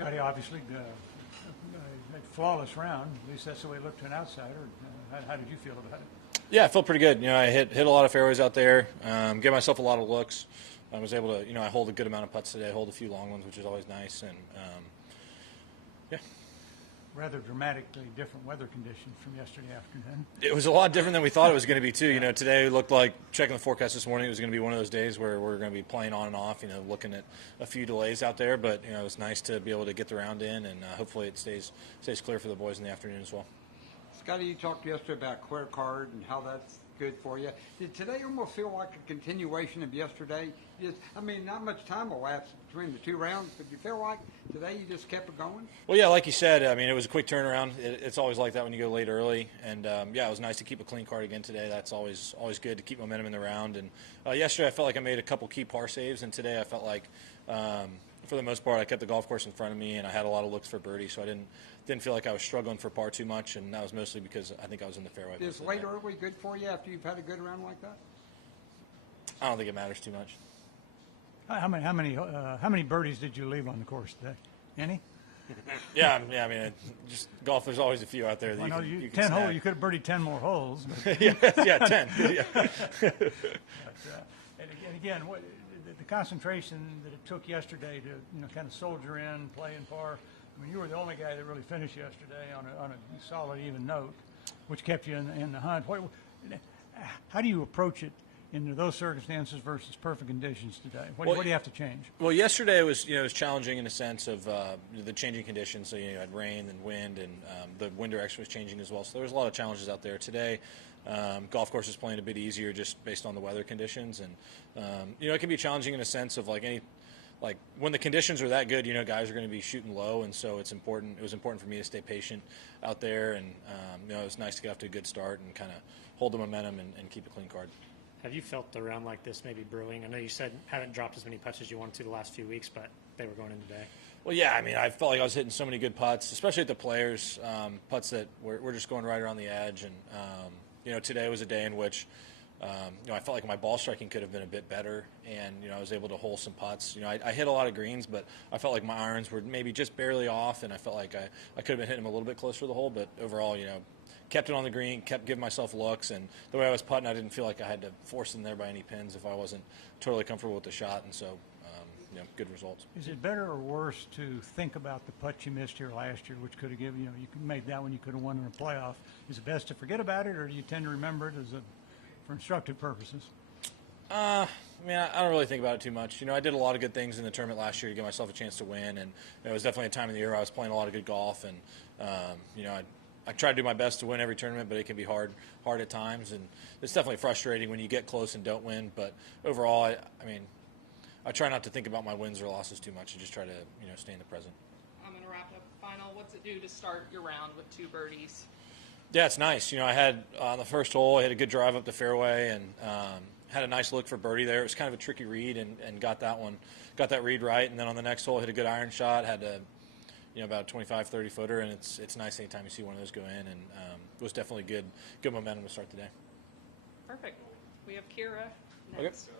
Scottie obviously had a flawless round. At least that's the way it looked to an outsider. How did you feel about it? Yeah, I felt pretty good. I hit a lot of fairways out there, gave myself a lot of looks. I was able to, I hold a good amount of putts today, hold a few long ones, which is always nice. And, yeah. Rather dramatically different weather conditions from yesterday afternoon. It was a lot different than we thought it was going to be, too. Today looked like, checking the forecast this morning, it was going to be one of those days where we're going to be playing on and off, looking at a few delays out there. But, it was nice to be able to get the round in, and hopefully it stays clear for the boys in the afternoon as well. Scottie, you talked yesterday about clear card and how that's good for you. Did today almost feel like a continuation of yesterday? Not much time elapsed between the two rounds, but you feel like today you just kept it going? Well, yeah, like you said, it was a quick turnaround. It's always like that when you go late early. And, yeah, it was nice to keep a clean card again today. That's always good to keep momentum in the round. And yesterday I felt like I made a couple key par saves, and today I felt like for the most part I kept the golf course in front of me, and I had a lot of looks for birdie, so I didn't feel like I was struggling for par too much, and that was mostly because I think I was in the fairway. Is late early good for you after you've had a good round like that? I don't think it matters too much. How many birdies did you leave on the course today? Any? Yeah. Just golf. There's always a few out there that you can 10 snag. holes. You could have birdied 10 more holes. yeah, 10. Yeah. And again, the concentration that it took yesterday to kind of soldier in, play in par. You were the only guy that really finished yesterday on a solid, even note, which kept you in the hunt. How do you approach it in those circumstances versus perfect conditions today? What do you have to change? Well, yesterday it was challenging in a sense of the changing conditions. So you had rain and wind, and the wind direction was changing as well. So there was a lot of challenges out there today. Golf course is playing a bit easier just based on the weather conditions, and it can be challenging in a sense of like when the conditions are that good, guys are going to be shooting low, and so it's important. It was important for me to stay patient out there, and it was nice to get off to a good start and kind of hold the momentum and keep a clean card. Have you felt the round like this maybe brewing? I know you said haven't dropped as many putts as you wanted to the last few weeks, but they were going in today. Well, yeah, I felt like I was hitting so many good putts, especially at the Players, putts that were just going right around the edge, and today was a day in which I felt like my ball striking could have been a bit better, and I was able to hole some putts. I hit a lot of greens, but I felt like my irons were maybe just barely off, and I felt like I could have been hitting them a little bit closer to the hole. But overall, kept it on the green, kept giving myself looks, and the way I was putting, I didn't feel like I had to force in there by any pins if I wasn't totally comfortable with the shot, and so good results. Is it better or worse to think about the putt you missed here last year, which could have given you could made that one, you could have won in a playoff? Is it best to forget about it, or do you tend to remember it for instructive purposes? I don't really think about it too much. I did a lot of good things in the tournament last year to give myself a chance to win, and it was definitely a time of the year I was playing a lot of good golf, and I try to do my best to win every tournament, but it can be hard at times, and it's definitely frustrating when you get close and don't win. But overall, I try not to think about my wins or losses too much. I just try to stay in the present. I'm going to wrap up the final. What's it do to start your round with 2 birdies? Yeah, it's nice. I had on the first hole, I had a good drive up the fairway, and had a nice look for birdie there. It was kind of a tricky read, and got that read right. And then on the next hole, hit a good iron shot, had about a 25, 30 footer, and it's nice anytime you see one of those go in, and it was definitely good momentum to start the day. Perfect. We have Kira next. Okay.